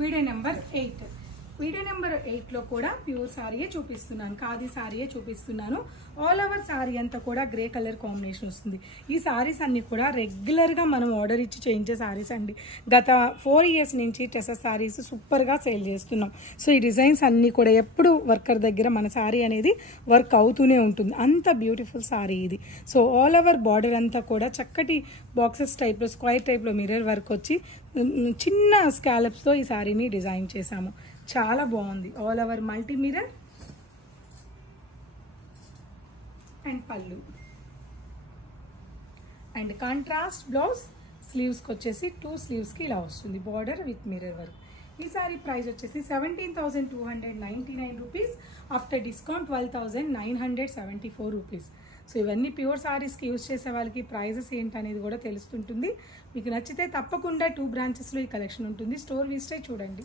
Video number 8. Video number 8లో కూడా pure సారీయే చూపిస్తున్నాను, ఖాదీ సారీయే చూపిస్తున్నాను. ఆల్ ఓవర్ సారీ అంతా కూడా గ్రే కలర్ కాంబినేషన్ వస్తుంది. ఈ సారీస్ అన్ని కూడా రెగ్యులర్గా మనం ఆర్డర్ ఇచ్చి చేయించే సారీస్ అండి. గత 4 years నుంచి టెసస్ సారీస్ సూపర్గా సేల్ చేస్తున్నాం. సో ఈ డిజైన్స్ అన్నీ కూడా ఎప్పుడు వర్కర్ దగ్గర మన సారీ అనేది వర్క్ అవుతూనే ఉంటుంది. అంత బ్యూటిఫుల్ సారీ ఇది. సో ఆల్ ఓవర్ బార్డర్ అంతా కూడా చక్కటి బాక్సెస్ టైప్లో, స్క్వైర్ టైప్లో మిర్రర్ వర్క్ వచ్చి చిన్న స్కాలప్స్తో ఈ సారీని డిజైన్ చేశాము. చాలా బాగుంది. All over multi mirror and పళ్ళు అండ్ కాంట్రాస్ట్ బ్లౌజ్. స్లీవ్స్కి వచ్చేసి 2 sleevesకి ఇలా వస్తుంది బార్డర్ విత్ మిర్రర్ వర్క్. ఈ సారీ ప్రైస్ వచ్చేసి 17,299 rupees. After discount 12,974 rupees. So ఇవన్నీ ప్యూర్ సారీస్కి యూజ్ చేసే వాళ్ళకి ప్రైజెస్ ఏంటనేది కూడా తెలుస్తుంటుంది. మీకు నచ్చితే తప్పకుండా 2 branchesలో ఈ కలెక్షన్ ఉంటుంది. స్టోర్ విజిట్ చూడండి.